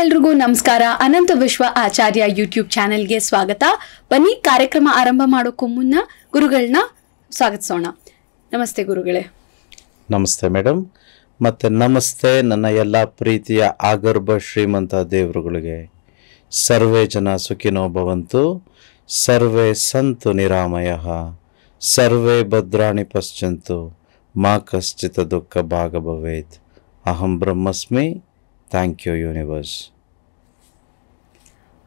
ಎಲ್ರಿಗೂ ನಮಸ್ಕಾರ. ಅನಂತ ವಿಶ್ವ ಆಚಾರ್ಯ ಯೂಟ್ಯೂಬ್ ಚಾನೆಲ್ಗೆ ಸ್ವಾಗತ. ಬನ್ನಿ ಕಾರ್ಯಕ್ರಮ ಆರಂಭ ಮಾಡೋಕ್ಕೂ ಮುನ್ನ ಗುರುಗಳನ್ನ ಸ್ವಾಗತಿಸೋಣ. ನಮಸ್ತೆ ಗುರುಗಳೇ. ನಮಸ್ತೆ ಮೇಡಮ್. ಮತ್ತು ನಮಸ್ತೆ ನನ್ನ ಎಲ್ಲ ಪ್ರೀತಿಯ ಆಗರ್ಭ ಶ್ರೀಮಂತ ದೇವರುಗಳಿಗೆ. ಸರ್ವೇ ಜನ ಸುಖಿನೋ ಭವಂತು, ಸರ್ವೇ ಸಂತು ನಿರಾಮಯಃ, ಸರ್ವೇ ಭದ್ರಾಣಿ ಪಶ್ಯಂತು, ಮಾ ಕಶ್ಚಿತ್ ದುಃಖ ಭಾಗ ಭವೇತ್. ಅಹಂ ಬ್ರಹ್ಮಸ್ಮಿ. Thank you universe.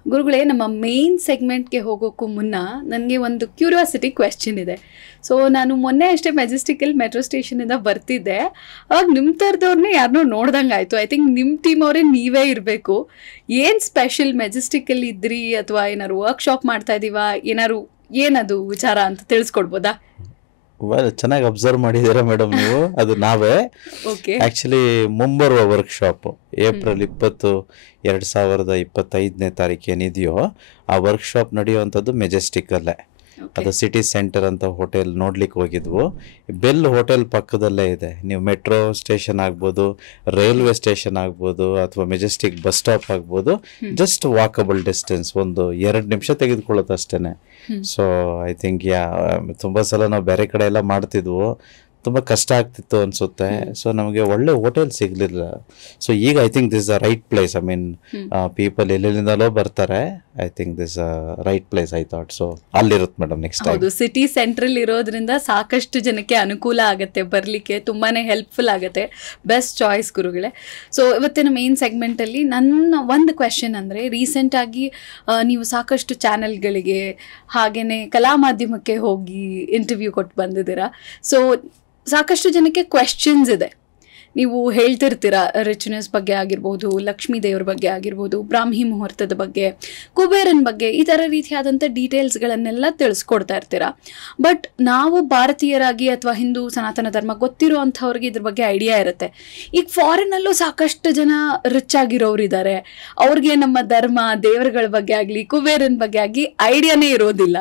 ಗುರುಗಳೇ, ನಮ್ಮ ಮೇನ್ ಸೆಗ್ಮೆಂಟ್ಗೆ ಹೋಗೋಕ್ಕೂ ಮುನ್ನ ನನಗೆ ಒಂದು ಕ್ಯೂರಿಯಾಸಿಟಿ ಕ್ವೆಶ್ಚನ್ ಇದೆ. ಸೊ ನಾನು ಮೊನ್ನೆ ಅಷ್ಟೇ ಮೆಜೆಸ್ಟಿಕಲ್ಲಿ ಮೆಟ್ರೋ ಸ್ಟೇಷನಿಂದ ಬರ್ತಿದ್ದೆ. ಅವಾಗ ನಿಮ್ಮ ಥರದವ್ರನ್ನೇ ಯಾರನ್ನೋ ನೋಡ್ದಂಗೆ ಆಯಿತು. ಐ ಥಿಂಕ್ ನಿಮ್ಮ ಟೀಮ್ ಅವರೇ ನೀವೇ ಇರಬೇಕು. ಏನು ಸ್ಪೆಷಲ್ ಮೆಜೆಸ್ಟಿಕಲ್ಲಿ ಇದ್ರಿ ಅಥವಾ ಏನಾದ್ರು ವರ್ಕ್ಶಾಪ್ ಮಾಡ್ತಾ ಇದ್ದೀವಾ, ಏನದು ವಿಚಾರ ಅಂತ ತಿಳಿಸ್ಕೊಡ್ಬೋದಾ? ಚೆನ್ನಾಗಿ ಅಬ್ಸರ್ವ್ ಮಾಡಿದ್ದೀರಾ ಮೇಡಮ್ ನೀವು. ಅದು ನಾವೇ ಆ್ಯಕ್ಚುಲಿ ಮುಂಬರುವ ವರ್ಕ್ಶಾಪು ಏಪ್ರಿಲ್ 20, 2025 ಏನಿದೆಯೋ ಆ ವರ್ಕ್ಶಾಪ್ ನಡೆಯುವಂಥದ್ದು ಮೆಜೆಸ್ಟಿಕಲ್ಲೇ. ಅದು ಸಿಟಿ ಸೆಂಟರ್ ಅಂತ ಹೋಟೆಲ್ ನೋಡ್ಲಿಕ್ಕೆ ಹೋಗಿದ್ವು. ಬೆಲ್ ಹೋಟೆಲ್ ಪಕ್ಕದಲ್ಲೇ ಇದೆ. ನೀವು ಮೆಟ್ರೋ ಸ್ಟೇಷನ್ ಆಗ್ಬೋದು, ರೈಲ್ವೆ ಸ್ಟೇಷನ್ ಆಗ್ಬೋದು, ಅಥವಾ ಮೆಜೆಸ್ಟಿಕ್ ಬಸ್ ಸ್ಟಾಪ್ ಆಗ್ಬೋದು. ಜಸ್ಟ್ ವಾಕಬಲ್ ಡಿಸ್ಟೆನ್ಸ್, 1-2 ನಿಮಿಷ ತೆಗೆದುಕೊಳ್ಳುತ್ತೆ ಅಷ್ಟೇ. ಸೊ ಐ ಥಿಂಕ್ ತುಂಬ ಸಲ ನಾವು ಬೇರೆ ಕಡೆ ಎಲ್ಲ ಮಾಡ್ತಿದ್ವು, ತುಂಬ ಕಷ್ಟ ಆಗ್ತಿತ್ತು ಅನಿಸುತ್ತೆ. ಸೊ ನಮಗೆ ಒಳ್ಳೆ ಹೋಟೆಲ್ ಸಿಗಲಿಲ್ಲ. ಸೊ ಈಗ I think this a right place. I mean people ಎಲ್ಲೆಲ್ಲಿಂದಲೋ ಬರ್ತಾರೆ. I think this a right place I thought. So ಅಲ್ಲಿರುತ್ತೆ ಮೇಡಮ್ ನೆಕ್ಸ್ಟ್ ಟೈಮ್. ಹೌದು, ಸಿಟಿ ಸೆಂಟ್ರಲ್ ಇರೋದ್ರಿಂದ ಸಾಕಷ್ಟು ಜನಕ್ಕೆ ಅನುಕೂಲ ಆಗುತ್ತೆ, ಬರಲಿಕ್ಕೆ ತುಂಬಾ ಹೆಲ್ಪ್ಫುಲ್ ಆಗುತ್ತೆ. ಬೆಸ್ಟ್ ಚಾಯ್ಸ್ ಗುರುಗಳೇ. ಸೊ ಇವತ್ತಿನ ಮೇನ್ ಸೆಗ್ಮೆಂಟಲ್ಲಿ ನನ್ನ ಒಂದು ಕ್ವೆಶನ್ ಅಂದರೆ, ರೀಸೆಂಟಾಗಿ ನೀವು ಸಾಕಷ್ಟು ಚಾನೆಲ್ಗಳಿಗೆ ಹಾಗೆಯೇ ಕಲಾ ಮಾಧ್ಯಮಕ್ಕೆ ಹೋಗಿ ಇಂಟರ್ವ್ಯೂ ಕೊಟ್ಟು ಬಂದಿದ್ದೀರಾ. ಸೊ ಸಾಕಷ್ಟು ಜನಕ್ಕೆ ಕ್ವೆಶ್ಚನ್ಸ್ ಇದೆ. ನೀವು ಹೇಳ್ತಿರ್ತೀರ ರಿಚ್ನೆಸ್ ಬಗ್ಗೆ ಆಗಿರ್ಬೋದು, ಲಕ್ಷ್ಮೀ ದೇವ್ರ ಬಗ್ಗೆ ಆಗಿರ್ಬೋದು, ಬ್ರಾಹ್ಮಿ ಮುಹೂರ್ತದ ಬಗ್ಗೆ, ಕುಬೇರನ ಬಗ್ಗೆ, ಈ ಥರ ರೀತಿಯಾದಂಥ ಡೀಟೇಲ್ಸ್ಗಳನ್ನೆಲ್ಲ ತಿಳಿಸ್ಕೊಡ್ತಾ ಇರ್ತೀರ. ಬಟ್ ನಾವು ಭಾರತೀಯರಾಗಿ ಅಥವಾ ಹಿಂದೂ ಸನಾತನ ಧರ್ಮ ಗೊತ್ತಿರೋ ಅಂಥವ್ರಿಗೆ ಇದ್ರ ಬಗ್ಗೆ ಐಡಿಯಾ ಇರುತ್ತೆ. ಈಗ ಫಾರಿನಲ್ಲೂ ಸಾಕಷ್ಟು ಜನ ರಿಚ್ ಆಗಿರೋರು ಇದ್ದಾರೆ. ಅವ್ರಿಗೆ ನಮ್ಮ ಧರ್ಮ, ದೇವರುಗಳ ಬಗ್ಗೆ ಆಗಲಿ, ಕುಬೇರನ ಬಗ್ಗೆ ಆಗಲಿ ಐಡಿಯಾನೇ ಇರೋದಿಲ್ಲ.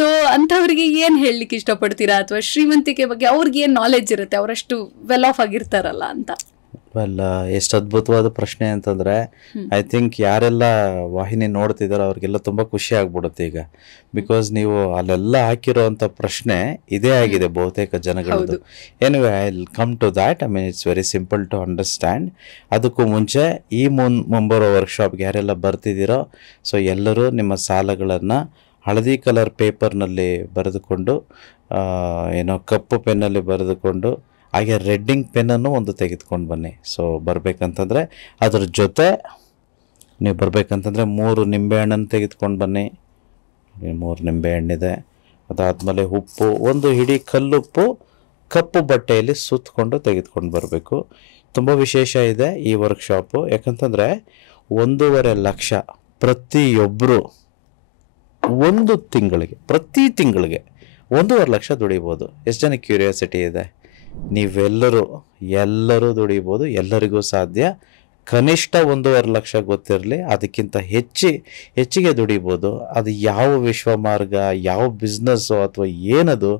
ಸೊ ಅಂಥವ್ರಿಗೆ ಏನು ಹೇಳಲಿಕ್ಕೆ ಇಷ್ಟಪಡ್ತೀರಾ? ಅಥವಾ ಶ್ರೀಮಂತಿಕೆ ಬಗ್ಗೆ ಅವ್ರಿಗೆ ಏನು ನಾಲೆಡ್ಜ್ ಇರುತ್ತೆ, ಅವರಷ್ಟು ವೆಲ್ ಆಫ್ ಆಗಿರ್ತಾರಲ್ಲ ಅಂತ? ಎಷ್ಟು ಅದ್ಭುತವಾದ ಪ್ರಶ್ನೆ ಅಂತಂದರೆ, ಐ ಥಿಂಕ್ ಯಾರೆಲ್ಲ ವಾಹಿನಿ ನೋಡ್ತಿದಾರೋ ಅವ್ರಿಗೆಲ್ಲ ತುಂಬ ಖುಷಿ ಆಗ್ಬಿಡುತ್ತೆ ಈಗ. ಬಿಕಾಸ್ ನೀವು ಅಲ್ಲೆಲ್ಲ ಹಾಕಿರೋವಂಥ ಪ್ರಶ್ನೆ ಇದೇ ಆಗಿದೆ ಬಹುತೇಕ ಜನಗಳದ್ದು. Anyway I will come to that. I mean it's very simple to understand. ಅದಕ್ಕೂ ಮುಂಚೆ ಈ ಮುಂಬರೋ ವರ್ಕ್ಶಾಪ್ಗೆ ಯಾರೆಲ್ಲ ಬರ್ತಿದ್ದೀರೋ, ಸೊ ಎಲ್ಲರೂ ನಿಮ್ಮ ಸಾಲಗಳನ್ನು ಹಳದಿ ಕಲರ್ ಪೇಪರ್ನಲ್ಲಿ ಬರೆದುಕೊಂಡು, ಕಪ್ಪು ಪೆನ್ನಲ್ಲಿ ಬರೆದುಕೊಂಡು, ಹಾಗೆ ರೆಡ್ಡಿಂಗ್ ಪೆನ್ನನ್ನು ಒಂದು ತೆಗೆದುಕೊಂಡು ಬನ್ನಿ. ಸೊ ಬರಬೇಕಂತಂದರೆ ಅದ್ರ ಜೊತೆ ನೀವು ಬರಬೇಕಂತಂದರೆ 3 ನಿಂಬೆಹಣ್ಣನ್ನು ತೆಗೆದುಕೊಂಡು ಬನ್ನಿ. 3 ನಿಂಬೆಹಣ್ಣಿದೆ. ಅದಾದಮೇಲೆ ಉಪ್ಪು, 1 ಹಿಡಿ ಕಲ್ಲುಪ್ಪು ಕಪ್ಪು ಬಟ್ಟೆಯಲ್ಲಿ ಸುತ್ತಕೊಂಡು ತೆಗೆದುಕೊಂಡು ಬರಬೇಕು. ತುಂಬ ವಿಶೇಷ ಇದೆ ಈ ವರ್ಕ್ಶಾಪು. ಯಾಕಂತಂದರೆ 1.5 ಲಕ್ಷ ಪ್ರತಿಯೊಬ್ಬರು ಪ್ರತಿ ತಿಂಗಳಿಗೆ 1.5 ಲಕ್ಷ ದುಡಿಬೋದು. ಎಷ್ಟು ಜನ ಕ್ಯೂರಿಯಾಸಿಟಿ ಇದೆ? ಎಲ್ಲರೂ ದುಡಿಬೋದು, ಎಲ್ಲರಿಗೂ ಸಾಧ್ಯ. ಕನಿಷ್ಠ 1.5 ಲಕ್ಷ ಗೊತ್ತಿರಲಿ, ಅದಕ್ಕಿಂತ ಹೆಚ್ಚಿಗೆ ದುಡಿಬೋದು. ಅದು ಯಾವ ವಿಶ್ವಮಾರ್ಗ, ಯಾವ ಬಿಸ್ನೆಸ್ಸು ಅಥವಾ ಏನದು,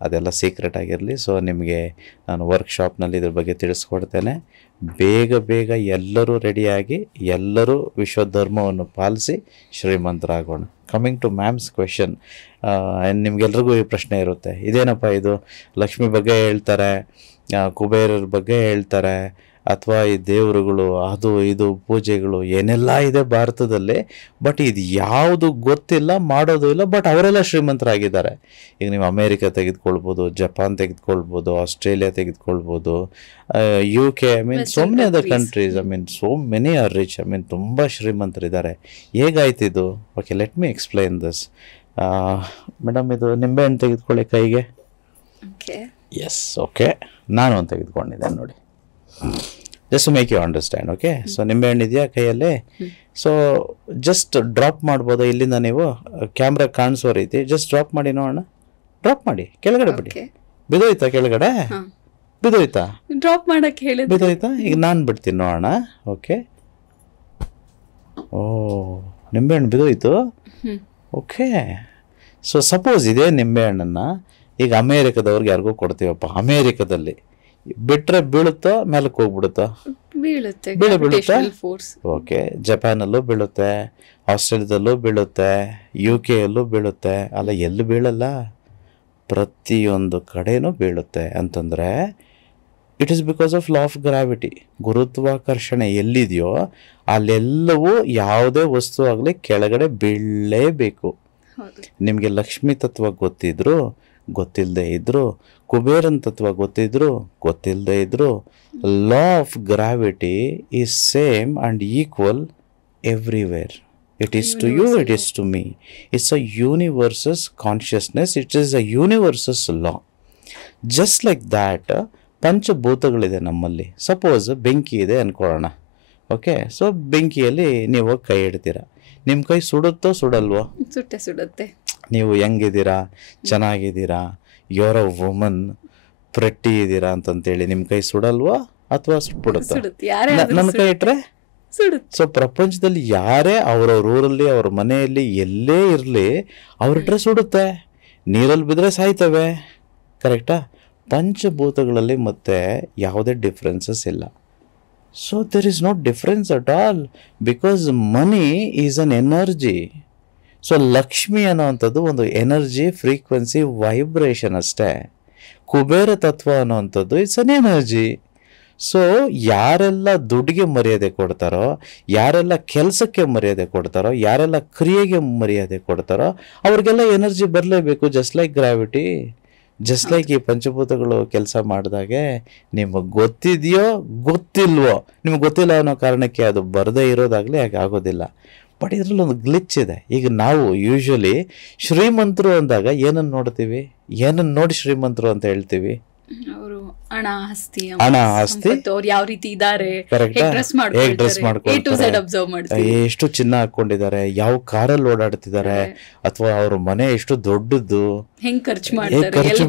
ಅದೆಲ್ಲ ಸೀಕ್ರೆಟ್ ಆಗಿರಲಿ. ಸೊ ನಿಮಗೆ ನಾನು ವರ್ಕ್ಶಾಪ್ನಲ್ಲಿ ಇದ್ರ ಬಗ್ಗೆ ತಿಳಿಸ್ಕೊಡ್ತೇನೆ. ಬೇಗ ಎಲ್ಲರೂ ರೆಡಿಯಾಗಿ, ಎಲ್ಲರೂ ವಿಶ್ವಧರ್ಮವನ್ನು ಪಾಲಿಸಿ ಶ್ರೀಮಂತರಾಗೋಣ. ಕಮಿಂಗ್ ಟು ಮ್ಯಾಮ್ಸ್ ಕ್ವೆಶನ್, ನಿಮ್ಗೆಲ್ರಿಗೂ ಈ ಪ್ರಶ್ನೆ ಇರುತ್ತೆ, ಇದೇನಪ್ಪ ಇದು ಲಕ್ಷ್ಮಿ ಬಗ್ಗೆ ಹೇಳ್ತಾರೆ, ಕುಬೇರರ ಬಗ್ಗೆ ಹೇಳ್ತಾರೆ, ಅಥವಾ ಈ ದೇವರುಗಳು, ಅದು ಇದು ಪೂಜೆಗಳು ಏನೆಲ್ಲ ಇದೆ ಭಾರತದಲ್ಲಿ, ಬಟ್ ಇದು ಯಾವುದು ಗೊತ್ತಿಲ್ಲ, ಮಾಡೋದು ಇಲ್ಲ, ಬಟ್ ಅವರೆಲ್ಲ ಶ್ರೀಮಂತರಾಗಿದ್ದಾರೆ. ಈಗ ನೀವು ಅಮೇರಿಕಾ ತೆಗೆದುಕೊಳ್ಬೋದು, ಜಪಾನ್ ತೆಗೆದುಕೊಳ್ಬೋದು, ಆಸ್ಟ್ರೇಲಿಯಾ ತೆಗೆದುಕೊಳ್ಬೋದು, UK, I mean so many other countries, I mean so many are rich, I mean ತುಂಬ ಶ್ರೀಮಂತರಿದ್ದಾರೆ. ಹೇಗಾಯ್ತಿದು? Okay, let me explain this. Madam, ಇದು ನಿಂಬೆಹಣ್ಣು ತೆಗೆದುಕೊಳ್ಳಿ ಕೈಗೆ. ಎಸ್, ಓಕೆ, ನಾನು ಒಂದು ತೆಗೆದುಕೊಂಡಿದ್ದೇನೆ ನೋಡಿ, just to make you understand. Okay, so ನಿಂಬೆಹಣ್ಣು ಇದೆಯಾ ಕೈಯಲ್ಲಿ? ಸೊ ಜಸ್ಟ್ ಡ್ರಾಪ್ ಮಾಡ್ಬೋದಾ? ಇಲ್ಲಿಂದ ನೀವು ಕ್ಯಾಮ್ರಾ ಕಾಣಿಸೋ ರೀತಿ ಜಸ್ಟ್ ಡ್ರಾಪ್ ಮಾಡಿ ನೋಡೋಣ. ಡ್ರಾಪ್ ಮಾಡಿ, ಕೆಳಗಡೆ ಬಿಡಿ. ಬಿದೋಯ್ತಾ ಕೆಳಗಡೆ? ಬಿದೋಯ್ತಾ? ಡ್ರಾಪ್ ಮಾಡಕ್ಕೆ ಹೇಳಿ. ಬಿದೋಯ್ತಾ? ಈಗ ನಾನು ಬಿಡ್ತೀನಿ ನೋಡೋಣ. ಓಕೆ, ಓ ನಿಂಬೆಹಣ್ಣು ಬಿದೋಯ್ತು. ಓಕೆ, ಸೊ ಸಪೋಸ್ ಇದೇ ನಿಂಬೆಹಣ್ಣನ್ನು ಈಗ ಅಮೇರಿಕದವ್ರಿಗೆ ಯಾರಿಗೂ ಕೊಡ್ತೀವಪ್ಪ. ಅಮೇರಿಕದಲ್ಲಿ ಬಿಟ್ರೆ ಬೀಳುತ್ತೋ ಮೇಲಕ್ಕೆ ಹೋಗ್ಬಿಡುತ್ತೋ? ಬೀಳುತ್ತೆ, ಬೀಳುತ್ತಾ? ಫೋರ್ಸ್. ಓಕೆ, ಜಪಾನಲ್ಲೂ ಬೀಳುತ್ತೆ, ಆಸ್ಟ್ರೇಲಿಯಾದಲ್ಲೂ ಬೀಳುತ್ತೆ, UK ಯಲ್ಲೂ ಬೀಳುತ್ತೆ. ಅಲ್ಲ, ಎಲ್ಲಿ ಬೀಳಲ್ಲ, ಪ್ರತಿಯೊಂದು ಕಡೆನೂ ಬೀಳುತ್ತೆ. ಅಂತಂದರೆ it is because of law of gravity. ಗುರುತ್ವಾಕರ್ಷಣೆ ಎಲ್ಲಿದೆಯೋ ಅಲ್ಲೆಲ್ಲವೂ ಯಾವುದೇ ವಸ್ತು ಆಗಲಿ ಕೆಳಗಡೆ ಬೀಳಲೇಬೇಕು. ನಿಮಗೆ ಲಕ್ಷ್ಮಿ ತತ್ವ ಗೊತ್ತಿದ್ರು ಗೊತ್ತಿಲ್ಲದೆ ಇದ್ರು, ಕುಬೇರನ್ ತತ್ವ ಗೊತ್ತಿದ್ರು ಗೊತ್ತಿಲ್ಲದೆ ಇದ್ರು, law of gravity is same and equal everywhere. It is to you, it is to me. It's a universe's consciousness. It is a universe's law. Just like that, ಪಂಚಭೂತಗಳಿದೆ ನಮ್ಮಲ್ಲಿ. ಸಪೋಸ್ ಬೆಂಕಿ ಇದೆ ಅಂದ್ಕೊಳ್ಳೋಣ. ಓಕೆ, ಸೊ ಬೆಂಕಿಯಲ್ಲಿ ನೀವು ಕೈ ಇಡ್ತೀರ, ನಿಮ್ಮ ಕೈ ಸುಡುತ್ತೋ ಸುಡಲ್ವೋ? ಸುಡುತ್ತೆ. ನೀವು ಹೆಂಗಿದ್ದೀರಾ, ಚೆನ್ನಾಗಿದ್ದೀರಾ, ಯೋರ್ ಅ ವುಮನ್, ಪ್ರೆಟ್ಟಿ ಇದ್ದೀರಾ ಅಂತಂತೇಳಿ ನಿಮ್ಮ ಕೈ ಸುಡಲ್ವೋ ಅಥವಾ ಸುಟ್ಬಿಡುತ್ತೆ? ನನ್ನ ಕೈ ಇಟ್ಟರೆ ಸುಡುತ್ತೆ. ಸೊ ಪ್ರಪಂಚದಲ್ಲಿ ಯಾರೇ ಅವರವ್ರ ಊರಲ್ಲಿ, ಅವ್ರ ಮನೆಯಲ್ಲಿ, ಎಲ್ಲೇ ಇರಲಿ, ಅವ್ರಿಟ್ರೆ ಸುಡುತ್ತೆ. ನೀರಲ್ಲಿ ಬಿದ್ದರೆ ಸಾಯ್ತವೆ. ಕರೆಕ್ಟಾ? ಪಂಚಭೂತಗಳಲ್ಲಿ ಮತ್ತೆ ಯಾವುದೇ ಡಿಫ್ರೆನ್ಸಸ್ ಇಲ್ಲ. So there is no difference at all, because money is an energy. So Lakshmi ಅನ್ನೋವಂಥದ್ದು ಒಂದು ಎನರ್ಜಿ, ಫ್ರೀಕ್ವೆನ್ಸಿ, ವೈಬ್ರೇಷನ್ ಅಷ್ಟೇ. ಕುಬೇರ ತತ್ವ ಅನ್ನೋವಂಥದ್ದು ಇಟ್ಸ್ ಅನ್ ಎನರ್ಜಿ. ಸೊ ಯಾರೆಲ್ಲ ದುಡ್ಡಿಗೆ ಮರ್ಯಾದೆ ಕೊಡ್ತಾರೋ, ಯಾರೆಲ್ಲ ಕೆಲಸಕ್ಕೆ ಮರ್ಯಾದೆ ಕೊಡ್ತಾರೋ, ಯಾರೆಲ್ಲ ಕ್ರಿಯೆಗೆ ಮರ್ಯಾದೆ ಕೊಡ್ತಾರೋ ಅವ್ರಿಗೆಲ್ಲ ಎನರ್ಜಿ ಬರಲೇಬೇಕು. Just like gravity, just like ಈ ಪಂಚಭೂತಗಳು ಕೆಲಸ ಮಾಡಿದಾಗೆ ನಿಮಗೆ ಗೊತ್ತಿದೆಯೋ ಗೊತ್ತಿಲ್ವೋ, ನಿಮ್ಗೆ ಗೊತ್ತಿಲ್ಲ ಅನ್ನೋ ಕಾರಣಕ್ಕೆ ಅದು ಬರದೇ ಇರೋದಾಗಲಿ ಹಾಗೆ ಆಗೋದಿಲ್ಲ. ಬಟ್ ಇದರಲ್ಲಿ ಒಂದು ಗ್ಲಿಚ್ ಇದೆ. ಈಗ ನಾವು ಯೂಶ್ವಲಿ ಶ್ರೀಮಂತರು ಅಂದಾಗ ಏನನ್ನು ನೋಡ್ತೀವಿ, ಏನನ್ನು ನೋಡಿ ಶ್ರೀಮಂತರು ಅಂತ ಹೇಳ್ತೀವಿ? ಅವರು ಹಣ ಆಸ್ತಿ, ಅವ್ರು ಯಾವ ರೀತಿ ಇದ್ದಾರೆ, ಎಷ್ಟು ಚಿನ್ನ ಹಾಕೊಂಡಿದ್ದಾರೆ, ಯಾವ ಕಾರಲ್ಲಿ ಓಡಾಡ್ತಿದ್ದಾರೆ, ಅಥವಾ ಅವ್ರ ಮನೆ ಎಷ್ಟು ದೊಡ್ಡದು, ಹೆಂಗ್ ಖರ್ಚು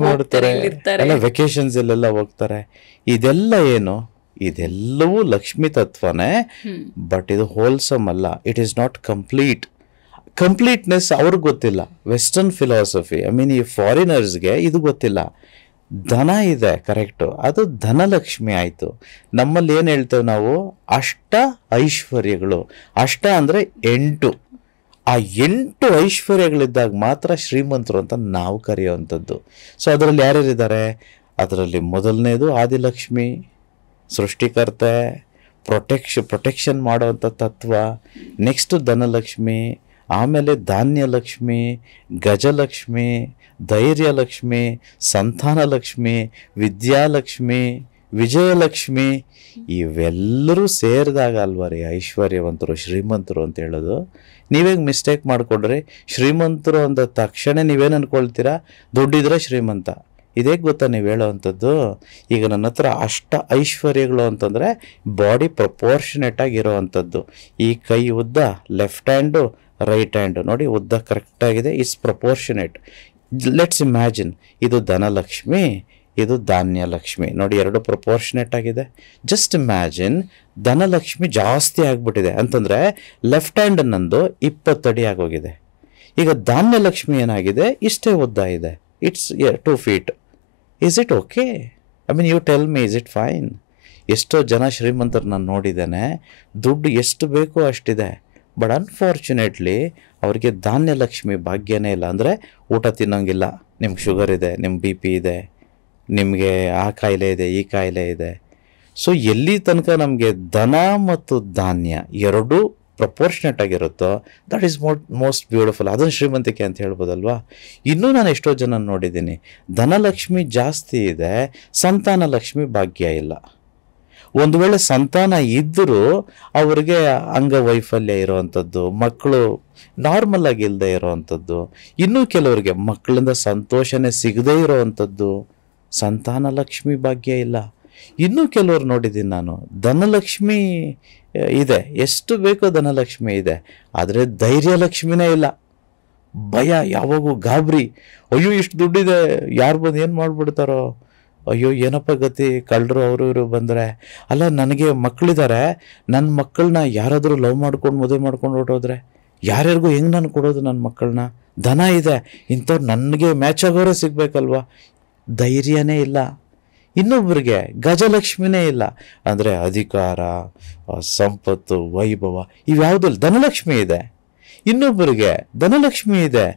ಮಾಡ್ತಾರೆ, ಎಲ್ಲ ವೆಕೇಶನ್ಸ್ ಅಲ್ಲೆಲ್ಲ ಹೋಗ್ತಾರೆ. ಇದೆಲ್ಲ ಏನು? ಇದೆಲ್ಲವೂ ಲಕ್ಷ್ಮಿ ತತ್ವನೇ. ಬಟ್ ಇದು ಹೋಲ್ಸಮ್ ಅಲ್ಲ. It is not complete. Completeness ಅವ್ರಿಗೆ ಗೊತ್ತಿಲ್ಲ. ವೆಸ್ಟರ್ನ್ ಫಿಲಾಸಫಿ, ಐ ಮೀನ್ ಈ ಫಾರಿನರ್ಸ್ಗೆ ಇದು ಗೊತ್ತಿಲ್ಲ. ಧನ ಇದೆ, ಕರೆಕ್ಟು, ಅದು ಧನಲಕ್ಷ್ಮಿ ಆಯಿತು. ನಮ್ಮಲ್ಲಿ ಏನು ಹೇಳ್ತೇವೆ ನಾವು? ಅಷ್ಟ ಐಶ್ವರ್ಯಗಳು. ಅಷ್ಟ ಅಂದರೆ 8. ಆ 8 ಐಶ್ವರ್ಯಗಳಿದ್ದಾಗ ಮಾತ್ರ ಶ್ರೀಮಂತರು ಅಂತ ನಾವು ಕರೆಯುವಂಥದ್ದು. ಸೊ ಅದರಲ್ಲಿ ಯಾರ್ಯಾರಿದ್ದಾರೆ? ಅದರಲ್ಲಿ ಮೊದಲನೇದು ಆದಿಲಕ್ಷ್ಮಿ, ಸೃಷ್ಟಿಕರ್ತೆ, ಪ್ರೊಟೆಕ್ಷನ್ ಮಾಡೋವಂಥ ತತ್ವ. ನೆಕ್ಸ್ಟು ಧನಲಕ್ಷ್ಮಿ, ಆಮೇಲೆ ಧಾನ್ಯಲಕ್ಷ್ಮಿ, ಗಜಲಕ್ಷ್ಮಿ, ಧೈರ್ಯಲಕ್ಷ್ಮಿ, ಸಂತಾನಲಕ್ಷ್ಮಿ, ವಿದ್ಯಾಲಕ್ಷ್ಮಿ, ವಿಜಯಲಕ್ಷ್ಮಿ. ಇವೆಲ್ಲರೂ ಸೇರಿದಾಗ ಅಲ್ವ ರೀ ಐಶ್ವರ್ಯವಂತರು, ಶ್ರೀಮಂತರು ಅಂತ ಹೇಳೋದು. ನೀವೇಗೆ ಮಿಸ್ಟೇಕ್ ಮಾಡಿಕೊಂಡ್ರಿ? ಶ್ರೀಮಂತರು ಅಂದ ತಕ್ಷಣ ನೀವೇನು ಅಂದ್ಕೊಳ್ತೀರಾ? ದುಡ್ಡಿದ್ರೆ ಶ್ರೀಮಂತ. ಇದೇ ಗೊತ್ತಾ ನೀವು ಹೇಳೋವಂಥದ್ದು? ಈಗ ನನ್ನ ಹತ್ರ ಅಷ್ಟ ಐಶ್ವರ್ಯಗಳು ಅಂತಂದರೆ ಬಾಡಿ ಪ್ರಪೋರ್ಷನೇಟ್ ಆಗಿರೋ ಅಂಥದ್ದು. ಈ ಕೈ ಉದ್ದ, ಲೆಫ್ಟ್ ಹ್ಯಾಂಡು, ರೈಟ್ ಹ್ಯಾಂಡು ನೋಡಿ ಉದ್ದ ಕರೆಕ್ಟಾಗಿದೆ, ಇಟ್ಸ್ ಪ್ರಪೋರ್ಷನೇಟ್. ಲೆಟ್ಸ್ ಇಮ್ಯಾಜಿನ್, ಇದು ಧನಲಕ್ಷ್ಮಿ, ಇದು ಧಾನ್ಯಲಕ್ಷ್ಮಿ ನೋಡಿ, ಎರಡು ಪ್ರಪೋರ್ಷನೇಟ್ ಆಗಿದೆ. ಜಸ್ಟ್ ಇಮ್ಯಾಜಿನ್, ಧನಲಕ್ಷ್ಮಿ ಜಾಸ್ತಿ ಆಗಿಬಿಟ್ಟಿದೆ ಅಂತಂದರೆ ಲೆಫ್ಟ್ ಹ್ಯಾಂಡ್ ನಂದು 20 ಅಡಿ ಆಗೋಗಿದೆ. ಈಗ ಧಾನ್ಯಲಕ್ಷ್ಮಿ ಏನಾಗಿದೆ? ಇಷ್ಟೇ ಉದ್ದ ಇದೆ, it's 2 feet. Is it okay? I mean you tell me, is it fine? ಎಷ್ಟೋ ಜನ ಶ್ರೀಮಂತರು ನಾನು ನೋಡಿದ್ದೇನೆ, ದುಡ್ಡು ಎಷ್ಟು ಬೇಕೋ ಅಷ್ಟಿದೆ. ಬಟ್ ಅನ್ಫಾರ್ಚುನೇಟ್ಲಿ ಅವ್ರಿಗೆ ಧಾನ್ಯಲಕ್ಷ್ಮಿ ಭಾಗ್ಯನೇ ಇಲ್ಲ. ಅಂದರೆ ಊಟ ತಿನ್ನೋಂಗಿಲ್ಲ. ನಿಮ್ಗೆ ಶುಗರ್ ಇದೆ, ನಿಮ್ಮ BP ಇದೆ, ನಿಮಗೆ ಆ ಕಾಯಿಲೆ ಇದೆ, ಈ ಕಾಯಿಲೆ ಇದೆ. ಸೊ ಎಲ್ಲಿ ತನಕ ನಮಗೆ ಧನ ಮತ್ತು ಧಾನ್ಯ ಎರಡೂ ಪ್ರಪೋರ್ಷನೇಟ್ ಆಗಿರುತ್ತೋ ದಟ್ ಈಸ್ ಮೋಸ್ಟ್ ಬ್ಯೂಟಿಫುಲ್. ಅದನ್ನು ಶ್ರೀಮಂತಿಕೆ ಅಂತ ಹೇಳ್ಬೋದಲ್ವಾ? ಇನ್ನೂ ನಾನು ಎಷ್ಟೋ ಜನ ನೋಡಿದ್ದೀನಿ, ಧನಲಕ್ಷ್ಮಿ ಜಾಸ್ತಿ ಇದೆ, ಸಂತಾನ ಲಕ್ಷ್ಮಿ ಭಾಗ್ಯ ಇಲ್ಲ. ಒಂದು ವೇಳೆ ಸಂತಾನ ಇದ್ದರೂ ಅವ್ರಿಗೆ ಅಂಗವೈಫಲ್ಯ ಇರೋವಂಥದ್ದು, ಮಕ್ಕಳು ನಾರ್ಮಲ್ ಆಗಿ ಇಲ್ಲದೆ ಇರೋವಂಥದ್ದು, ಇನ್ನೂ ಕೆಲವರಿಗೆ ಮಕ್ಕಳಿಂದ ಸಂತೋಷನೇ ಸಿಗದೇ ಇರೋವಂಥದ್ದು, ಸಂತಾನ ಲಕ್ಷ್ಮಿ ಭಾಗ್ಯ ಇಲ್ಲ. ಇನ್ನೂ ಕೆಲವರು ನೋಡಿದ್ದೀನಿ ನಾನು, ಧನಲಕ್ಷ್ಮಿ ಇದೆ, ಎಷ್ಟು ಬೇಕೋ ಧನಲಕ್ಷ್ಮಿ ಇದೆ, ಆದರೆ ಧೈರ್ಯಲಕ್ಷ್ಮಿನೇ ಇಲ್ಲ. ಭಯ, ಯಾವಾಗೂ ಗಾಬರಿ, ಅಯ್ಯೋ ಇಷ್ಟು ದುಡ್ಡಿದೆ, ಯಾರು ಬಂದು ಏನು ಮಾಡಿಬಿಡ್ತಾರೋ, ಅಯ್ಯೋ ಏನಪ್ಪ ಗತಿ, ಕಳ್ಳರು ಅವರು ಇವರು ಬಂದರೆ. ಅಲ್ಲ, ನನಗೆ ಮಕ್ಕಳಿದ್ದಾರೆ, ನನ್ನ ಮಕ್ಕಳನ್ನ ಯಾರಾದರೂ ಲವ್ ಮಾಡ್ಕೊಂಡು ಮದುವೆ ಮಾಡ್ಕೊಂಡು ಹೊರಟೋದ್ರೆ ಯಾರ್ಯಾರಿಗೂ ಹೆಂಗೆ ನಾನು ಕೊಡೋದು ನನ್ನ ಮಕ್ಕಳನ್ನ? ಧನ ಇದೆ, ಇಂಥವ್ರು ನನಗೆ ಮ್ಯಾಚ್ ಆಗೋರೇ ಸಿಗಬೇಕಲ್ವ? ಧೈರ್ಯನೇ ಇಲ್ಲ. ಇನ್ನೊಬ್ಬರಿಗೆ ಗಜಲಕ್ಷ್ಮಿನೇ ಇಲ್ಲ. ಅಂದರೆ ಅಧಿಕಾರ, ಸಂಪತ್ತು, ವೈಭವ ಇವ್ಯಾವುದೂ ಇಲ್ಲ. ಧನಲಕ್ಷ್ಮಿ ಇದೆ. ಇನ್ನೊಬ್ಬರಿಗೆ ಧನಲಕ್ಷ್ಮಿ ಇದೆ,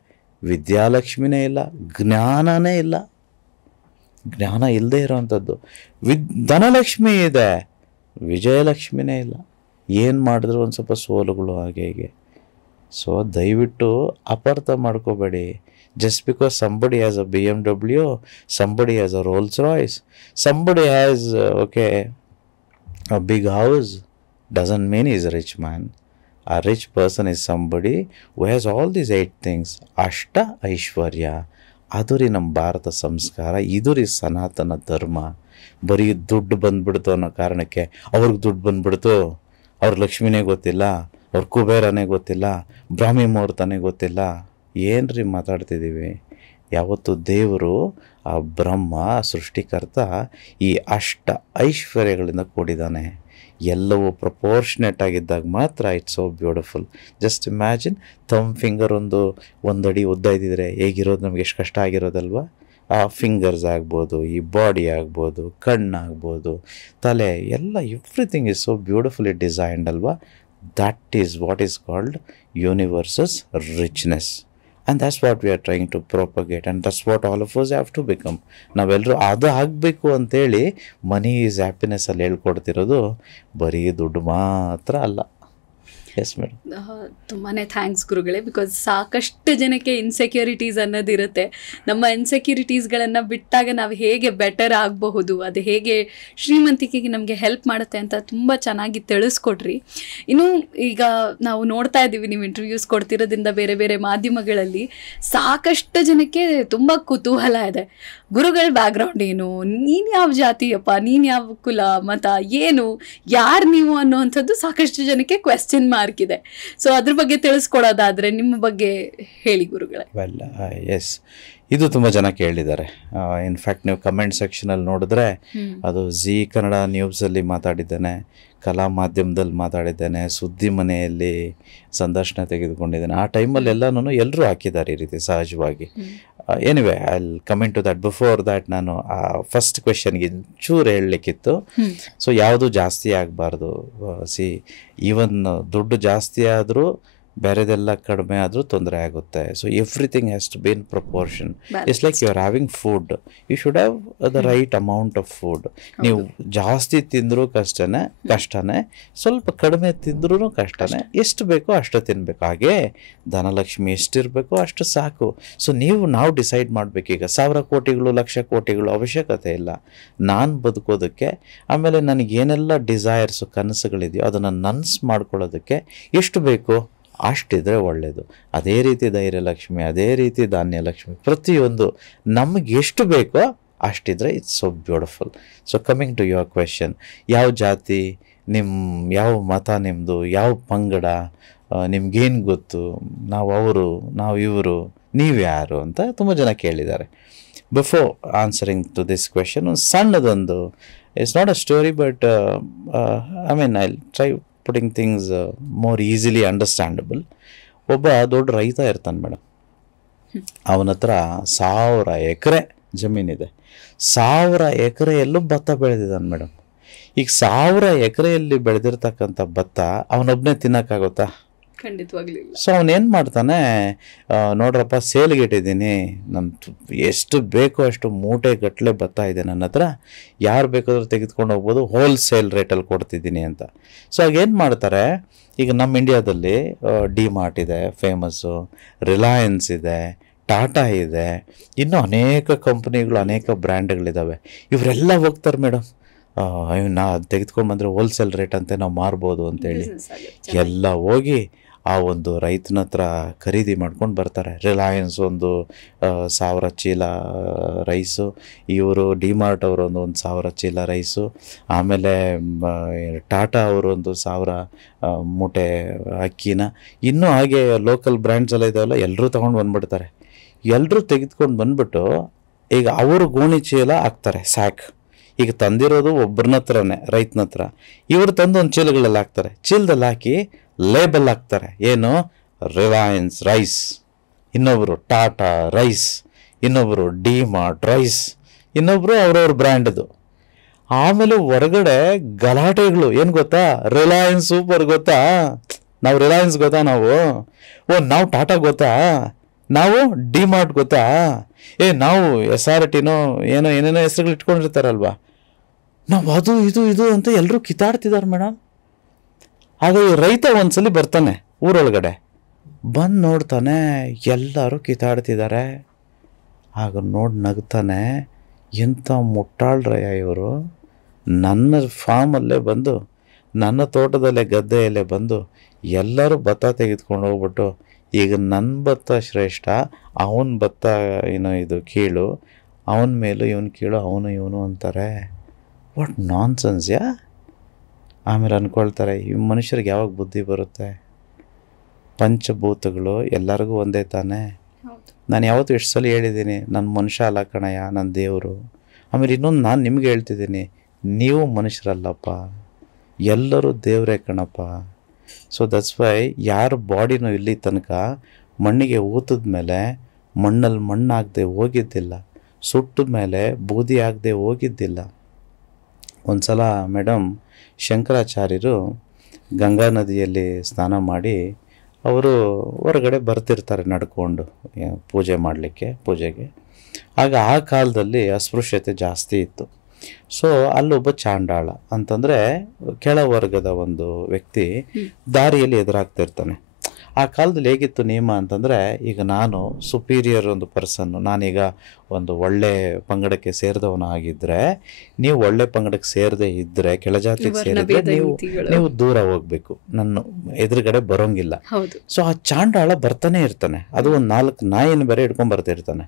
ವಿದ್ಯಾಲಕ್ಷ್ಮಿನೇ ಇಲ್ಲ, ಜ್ಞಾನನೇ ಇಲ್ಲ. ಜ್ಞಾನ ಇಲ್ಲದೆ ಇರೋವಂಥದ್ದು. ಧನಲಕ್ಷ್ಮಿ ಇದೆ, ವಿಜಯಲಕ್ಷ್ಮಿನೇ ಇಲ್ಲ. ಏನು ಮಾಡಿದ್ರು ಒಂದು ಸ್ವಲ್ಪ ಸೋಲುಗಳು ಹಾಗೆ ಹೀಗೆ. ಸೊ ದಯವಿಟ್ಟು ಅಪಾರ್ಥ ಮಾಡ್ಕೋಬೇಡಿ. Just because somebody has a BMW, somebody has a Rolls Royce, somebody has a big house, doesn't mean he's a rich man. A rich person is somebody who has all these 8 things. ಅಷ್ಟ ಐಶ್ವರ್ಯ. ಅದು ರೀ ನಮ್ಮ ಭಾರತ ಸಂಸ್ಕಾರ, ಇದು ರೀ ಸನಾತನ ಧರ್ಮ. ಬರೀ ದುಡ್ಡು ಬಂದ್ಬಿಡ್ತು ಅನ್ನೋ ಕಾರಣಕ್ಕೆ ಅವ್ರಿಗೆ ದುಡ್ಡು ಬಂದ್ಬಿಡ್ತು, ಅವ್ರ ಲಕ್ಷ್ಮಿನೇ ಗೊತ್ತಿಲ್ಲ, ಅವ್ರ ಕುಬೇರನೇ ಗೊತ್ತಿಲ್ಲ, ಬ್ರಾಹ್ಮಿ ಮುಹೂರ್ತನೇ ಗೊತ್ತಿಲ್ಲ. ಏನು ರೀ ಮಾತಾಡ್ತಿದ್ದೀವಿ? ಯಾವತ್ತು ದೇವರು, ಆ ಬ್ರಹ್ಮ ಸೃಷ್ಟಿಕರ್ತ ಈ ಅಷ್ಟ ಐಶ್ವರ್ಯಗಳಿಂದ ಕೂಡಿದ್ದಾನೆ. ಎಲ್ಲವೂ ಪ್ರಪೋರ್ಷನೇಟ್ ಆಗಿದ್ದಾಗ ಮಾತ್ರ it's so beautiful. Just imagine, thumb finger ಒಂದು ಅಡಿ ಉದ್ದ ಇದ್ದಿದ್ರೆ ಹೇಗಿರೋದು, ನಮ್ಗೆ ಎಷ್ಟು ಕಷ್ಟ ಆಗಿರೋದಲ್ವ? ಆ ಫಿಂಗರ್ಸ್ ಆಗ್ಬೋದು, ಈ ಬಾಡಿ ಆಗ್ಬೋದು, ಕಣ್ಣಾಗ್ಬೋದು, ತಲೆ ಎಲ್ಲ, everything is so beautifully designed ಅಲ್ವಾ? That is what is called universe's richness. And that's what we are trying to propagate, and that's what all of us have to become. ನಾವೆಲ್ಲರೂ ಅದು ಆಗಬೇಕು ಅಂತೇಳಿ ಮನಿ ಈಸ್ ಹ್ಯಾಪಿನೆಸ್ ಅಲ್ಲಿ ಹೇಳ್ಕೊಡ್ತಿರೋದು ಬರೀ ದುಡ್ಡು ಮಾತ್ರ ಅಲ್ಲ. Yes madam. ತುಂಬಾ ಥ್ಯಾಂಕ್ಸ್ ಗುರುಗಳೇ. ಬಿಕಾಸ್ ಸಾಕಷ್ಟು ಜನಕ್ಕೆ ಇನ್ಸೆಕ್ಯೂರಿಟೀಸ್ ಅನ್ನೋದಿರುತ್ತೆ. ನಮ್ಮ ಇನ್ಸೆಕ್ಯೂರಿಟೀಸ್ಗಳನ್ನು ಬಿಟ್ಟಾಗ ನಾವು ಹೇಗೆ ಬೆಟರ್ ಆಗಬಹುದು, ಅದು ಹೇಗೆ ಶ್ರೀಮಂತಿಕೆಗೆ ನಮಗೆ ಹೆಲ್ಪ್ ಮಾಡುತ್ತೆ ಅಂತ ತುಂಬ ಚೆನ್ನಾಗಿ ತಿಳಿಸ್ಕೊಡ್ರಿ. ಇನ್ನು ಈಗ ನಾವು ನೋಡ್ತಾ ಇದ್ದೀವಿ, ನೀವು ಇಂಟರ್ವ್ಯೂಸ್ ಕೊಡ್ತಿರೋದ್ರಿಂದ ಬೇರೆ ಬೇರೆ ಮಾಧ್ಯಮಗಳಲ್ಲಿ ಸಾಕಷ್ಟು ಜನಕ್ಕೆ ತುಂಬ ಕುತೂಹಲ ಇದೆ. ಗುರುಗಳ ಬ್ಯಾಕ್ಗ್ರೌಂಡ್ ಏನು, ನೀನು ಯಾವ ಜಾತಿಯಪ್ಪ, ನೀನು ಯಾವ ಕುಲ ಮತ ಏನು, ಯಾರು ನೀವು ಅನ್ನೋವಂಥದ್ದು ಸಾಕಷ್ಟು ಜನಕ್ಕೆ ಕ್ವೆಶ್ಚನ್ ಮಾರ್ಕ್ ಇದೆ. ಸೊ ಅದ್ರ ಬಗ್ಗೆ ತಿಳಿಸ್ಕೊಡೋದಾದ್ರೆ ನಿಮ್ಮ ಬಗ್ಗೆ ಹೇಳಿ ಗುರುಗಳೇ. ವೆಲ್, ಎಸ್, ಇದು ತುಂಬ ಜನ ಕೇಳಿದ್ದಾರೆ. ಇನ್ಫ್ಯಾಕ್ಟ್ ನೀವು ಕಮೆಂಟ್ ಸೆಕ್ಷನಲ್ಲಿ ನೋಡಿದ್ರೆ ಅದು ಜಿ ಕನ್ನಡ ನ್ಯೂಸಲ್ಲಿ ಮಾತಾಡಿದ್ದೇನೆ, ಕಲಾ ಮಾಧ್ಯಮದಲ್ಲಿ ಮಾತಾಡಿದ್ದೇನೆ, ಸುದ್ದಿ ಮನೆಯಲ್ಲಿ ಸಂದರ್ಶನ ತೆಗೆದುಕೊಂಡಿದ್ದೇನೆ. ಆ ಟೈಮಲ್ಲಿ ಎಲ್ಲರೂ ಹಾಕಿದ್ದಾರೆ ಈ ರೀತಿ ಸಹಜವಾಗಿ. Anyway, I will comment to that. Before that ನಾನು ಫಸ್ಟ್ ಕ್ವೆಶನ್ಗೆ ಚೂರು ಹೇಳಲಿಕ್ಕಿತ್ತು. ಸೊ ಯಾವುದು ಜಾಸ್ತಿ ಆಗಬಾರ್ದು. ಈವನ್ ದುಡ್ಡು ಜಾಸ್ತಿ ಆದರೂ ಬೇರೆದೆಲ್ಲ ಕಡಿಮೆ ಆದರೂ ತೊಂದರೆ ಆಗುತ್ತೆ. So everything has to be in proportion. It's like you are having food, you should have the right amount of food. ನೀವು ಜಾಸ್ತಿ ತಿಂದರೂ ಕಷ್ಟನೇ, ಸ್ವಲ್ಪ ಕಡಿಮೆ ತಿಂದ್ರೂ ಕಷ್ಟನೇ. ಎಷ್ಟು ಬೇಕೋ ಅಷ್ಟು ತಿನ್ನಬೇಕು. ಹಾಗೆ ಧನಲಕ್ಷ್ಮಿ ಎಷ್ಟಿರಬೇಕೋ ಅಷ್ಟು ಸಾಕು. ಸೊ ನಾವು ಡಿಸೈಡ್ ಮಾಡಬೇಕೀಗ. 1000 ಕೋಟಿಗಳು, ಲಕ್ಷ ಕೋಟಿಗಳು ಅವಶ್ಯಕತೆ ಇಲ್ಲ. ನಾನು ಬದುಕೋದಕ್ಕೆ, ಆಮೇಲೆ ನನಗೇನೆಲ್ಲ ಡಿಸೈರ್ಸು, ಕನಸುಗಳಿದೆಯೋ ಅದನ್ನು ನನ್ಸ್ ಮಾಡ್ಕೊಳ್ಳೋದಕ್ಕೆ ಎಷ್ಟು ಬೇಕು ಅಷ್ಟಿದ್ರೆ ಒಳ್ಳೆಯದು. ಅದೇ ರೀತಿ ಧೈರ್ಯಲಕ್ಷ್ಮಿ, ಅದೇ ರೀತಿ ಧಾನ್ಯಲಕ್ಷ್ಮಿ, ಪ್ರತಿಯೊಂದು ನಮಗೆ ಎಷ್ಟು ಬೇಕೋ ಅಷ್ಟಿದ್ರೆ it's so beautiful. So coming to your question, ಯಾವ ಜಾತಿ ಯಾವ ಮತ ನಿಮ್ಮದು, ಯಾವ ಪಂಗಡ, ನಿಮ್ಗೇನು ಗೊತ್ತು, ನಾವು ಅವರು, ನಾವು ಇವರು, ನೀವು ಯಾರು ಅಂತ ತುಂಬ ಜನ ಕೇಳಿದ್ದಾರೆ. Before answering to this question, ಒಂದು ಸಣ್ಣದೊಂದು, it's not a story but I mean I try putting things more easily understandable. ಒಬ್ಬ ದೊಡ್ಡ ರೈತ ಇರ್ತಾನೆ ಮೇಡಮ್. ಅವನ ಹತ್ರ 1000 ಎಕರೆ ಜಮೀನಿದೆ. 1000 ಎಕರೆಯಲ್ಲೂ ಭತ್ತ ಬೆಳೆದಿದ್ದಾನೆ ಮೇಡಮ್. ಈಗ 1000 ಎಕರೆಯಲ್ಲಿ ಬೆಳೆದಿರ್ತಕ್ಕಂಥ ಭತ್ತ ಅವನೊಬ್ಬನೇ ತಿನ್ನೋಕ್ಕಾಗುತ್ತಾ? ಖಂಡಿತವಾಗ್ಲಿಲ್ಲ. ಸೊ ಅವನೇನು ಮಾಡ್ತಾನೆ, ನೋಡ್ರಪ್ಪ ಸೇಲ್ಗೆ ಇಟ್ಟಿದ್ದೀನಿ, ನನ್ನ ಎಷ್ಟು ಬೇಕೋ ಅಷ್ಟು ಮೂಟೆ ಗಟ್ಟಲೆ ಭತ್ತ ಇದೆ ನನ್ನ ಹತ್ರ, ಯಾರು ಬೇಕಾದ್ರೂ ತೆಗೆದುಕೊಂಡು ಹೋಗ್ಬೋದು, ಹೋಲ್ಸೇಲ್ ರೇಟಲ್ಲಿ ಕೊಡ್ತಿದ್ದೀನಿ ಅಂತ. ಸೊ ಆಗೇನು ಮಾಡ್ತಾರೆ, ಈಗ ನಮ್ಮ ಇಂಡಿಯಾದಲ್ಲಿ ಡಿ ಮಾರ್ಟ್ ಇದೆ ಫೇಮಸ್ಸು, ರಿಲಯನ್ಸ್ ಇದೆ, ಟಾಟಾ ಇದೆ, ಇನ್ನೂ ಅನೇಕ ಕಂಪ್ನಿಗಳು, ಅನೇಕ ಬ್ರ್ಯಾಂಡ್ಗಳಿದ್ದಾವೆ. ಇವರೆಲ್ಲ ಹೋಗ್ತಾರೆ ಮೇಡಮ್, ನಾ ತೆಗೆದುಕೊಂಡು ಬಂದರೆ ಹೋಲ್ಸೇಲ್ ರೇಟ್ ಅಂತೆ ನಾವು ಮಾರ್ಬೋದು ಅಂತೇಳಿ ಎಲ್ಲ ಹೋಗಿ ಆ ಒಂದು ರೈತನ ಹತ್ರ ಖರೀದಿ ಮಾಡ್ಕೊಂಡು ಬರ್ತಾರೆ. ರಿಲಯನ್ಸ್ ಒಂದು 1000 ಚೀಲ ರೈಸು, ಇವರು ಡಿಮಾರ್ಟ್ ಅವರು ಒಂದು 1000 ಚೀಲ ರೈಸು, ಆಮೇಲೆ ಟಾಟಾ ಅವರು ಒಂದು 1000 ಮೂಟೆ ಅಕ್ಕಿನ, ಇನ್ನೂ ಹಾಗೆ ಲೋಕಲ್ ಬ್ರ್ಯಾಂಡ್ಸ್ ಎಲ್ಲ ಇದಾವಲ್ಲ, ಎಲ್ಲರೂ ತೊಗೊಂಡು ಬಂದುಬಿಡ್ತಾರೆ. ಎಲ್ಲರೂ ತೆಗೆದುಕೊಂಡು ಬಂದುಬಿಟ್ಟು ಈಗ ಅವರು ಗೋಣಿ ಚೀಲ ಹಾಕ್ತಾರೆ, ಸ್ಯಾಕ್. ಈಗ ತಂದಿರೋದು ಒಬ್ಬರನ್ನ ಹತ್ರನೇ, ರೈತನ ಹತ್ರ. ಇವರು ತಂದು ಒಂದು ಚೀಲಗಳಲ್ಲಿ ಹಾಕ್ತಾರೆ. ಚೀಲದಲ್ಲಿ ಹಾಕಿ ಲೇಬಲ್ ಹಾಕ್ತಾರೆ, ಏನು, ರಿಲಯನ್ಸ್ ರೈಸ್, ಇನ್ನೊಬ್ಬರು ಟಾಟಾ ರೈಸ್, ಇನ್ನೊಬ್ಬರು ಡಿ ಮಾರ್ಟ್ ರೈಸ್, ಇನ್ನೊಬ್ಬರು ಅವ್ರವ್ರ ಬ್ರ್ಯಾಂಡದು. ಆಮೇಲೆ ಹೊರಗಡೆ ಗಲಾಟೆಗಳು ಏನು ಗೊತ್ತಾ, ರಿಲಯನ್ಸ್ ಸೂಪರ್ ಗೊತ್ತಾ, ನಾವು ರಿಲಯನ್ಸ್ ಗೊತ್ತಾ, ನಾವು ಟಾಟಾ ಗೊತ್ತಾ, ನಾವು ಡಿಮಾರ್ಟ್ ಗೊತ್ತಾ, ನಾವು SRTನೋ ಏನೋ ಏನೇನೋ ಹೆಸರುಗಳು ಇಟ್ಕೊಂಡಿರ್ತಾರಲ್ವಾ, ನಾವು ಅದು ಇದು ಅಂತ ಎಲ್ಲರೂ ಕಿತ್ತಾಡ್ತಿದ್ದಾರೆ ಮೇಡಮ್. ಆಗ ಈ ರೈತ ಒಂದ್ಸಲಿ ಬರ್ತಾನೆ ಊರೊಳಗಡೆ, ಬಂದು ನೋಡ್ತಾನೆ ಎಲ್ಲರೂ ಕಿತ್ತಾಡ್ತಿದ್ದಾರೆ. ಆಗ ನೋಡಿ ನಗ್ತಾನೆ, ಎಂಥ ಮುಟ್ಟಾಳ್ರಯ್ಯ ಇವರು, ನನ್ನ ಫಾರ್ಮಲ್ಲೇ ಬಂದು, ನನ್ನ ತೋಟದಲ್ಲೇ ಗದ್ದೆಯಲ್ಲೇ ಬಂದು ಎಲ್ಲರೂ ಭತ್ತ ತೆಗೆದುಕೊಂಡು ಹೋಗ್ಬಿಟ್ಟು ಈಗ ನನ್ನ ಭತ್ತ ಶ್ರೇಷ್ಠ, ಅವನ ಭತ್ತ ಇದು ಕೀಳು, ಅವನ ಮೇಲೂ ಇವನು ಕೀಳು, ಅವನು ಇವನು ಅಂತಾರೆ. ವಾಟ್ ನಾನ್ಸೆನ್ಸ್ ಯಾ. ಆಮೇಲೆ ಅಂದ್ಕೊಳ್ತಾರೆ, ಈ ಮನುಷ್ಯರಿಗೆ ಯಾವಾಗ ಬುದ್ಧಿ ಬರುತ್ತೆ? ಪಂಚಭೂತಗಳು ಎಲ್ಲರಿಗೂ ಒಂದೇ ತಾನೇ. ನಾನು ಯಾವತ್ತೂ ಎಷ್ಟು ಸಲ ಹೇಳಿದ್ದೀನಿ, ನನ್ನ ಮನುಷ್ಯ ಅಲ್ಲ ಕಣಯ್ಯ, ನನ್ನ ದೇವರು. ಆಮೇಲೆ ಇನ್ನೊಂದು ನಾನು ನಿಮ್ಗೆ ಹೇಳ್ತಿದ್ದೀನಿ, ನೀವು ಮನುಷ್ಯರಲ್ಲಪ್ಪ, ಎಲ್ಲರೂ ದೇವರೇ ಕಣಪ್ಪ. ಸೊ ದಟ್ಸ್ ವೈ ಯಾರ ಬಾಡಿನೂ ಇಲ್ಲಿ ತನಕ ಮಣ್ಣಿಗೆ ಊತದ ಮೇಲೆ ಮಣ್ಣಲ್ಲಿ ಮಣ್ಣಾಗದೆ ಹೋಗಿದ್ದಿಲ್ಲ, ಸುಟ್ಟ ಮೇಲೆ ಬೂದಿ ಆಗದೆ ಹೋಗಿದ್ದಿಲ್ಲ. ಒಂದು ಸಲ ಮೇಡಮ್ ಶಂಕರಾಚಾರ್ಯರು ಗಂಗಾ ನದಿಯಲ್ಲಿ ಸ್ನಾನ ಮಾಡಿ ಅವರು ಹೊರಗಡೆ ಬರ್ತಿರ್ತಾರೆ ನಡ್ಕೊಂಡು ಪೂಜೆಗೆ. ಆಗ ಆ ಕಾಲದಲ್ಲಿ ಅಸ್ಪೃಶ್ಯತೆ ಜಾಸ್ತಿ ಇತ್ತು. ಸೊ ಅಲ್ಲೊಬ್ಬ ಚಾಂಡಾಳ ಅಂತಂದರೆ ಕೆಳವರ್ಗದ ಒಂದು ವ್ಯಕ್ತಿ ದಾರಿಯಲ್ಲಿ ಎದುರಾಗ್ತಿರ್ತಾನೆ. ಆ ಕಾಲದಲ್ಲಿ ಹೇಗಿತ್ತು ನಿಯಮ ಅಂತಂದರೆ, ಈಗ ನಾನು ಸುಪೀರಿಯರ್ ಒಂದು ಪರ್ಸನ್ನು, ನಾನೀಗ ಒಂದು ಒಳ್ಳೆ ಪಂಗಡಕ್ಕೆ ಸೇರಿದವನು ಆಗಿದ್ದರೆ, ನೀವು ಒಳ್ಳೆ ಪಂಗಡಕ್ಕೆ ಸೇರದೆ ಇದ್ದರೆ, ಕೆಳಜಾತಿಗೆ ಸೇರಿದ್ರೆ ನೀವು ದೂರ ಹೋಗ್ಬೇಕು, ನನ್ನ ಎದುರುಗಡೆ ಬರೋಂಗಿಲ್ಲ. ಸೊ ಆ ಚಾಂಡಾಳ ಬರ್ತಾನೆ ಇರ್ತಾನೆ, ಅದು ಒಂದು 4 ನಾಯಿನ ಬೇರೆ ಹಿಡ್ಕೊಂಡು ಬರ್ತಿರ್ತಾನೆ.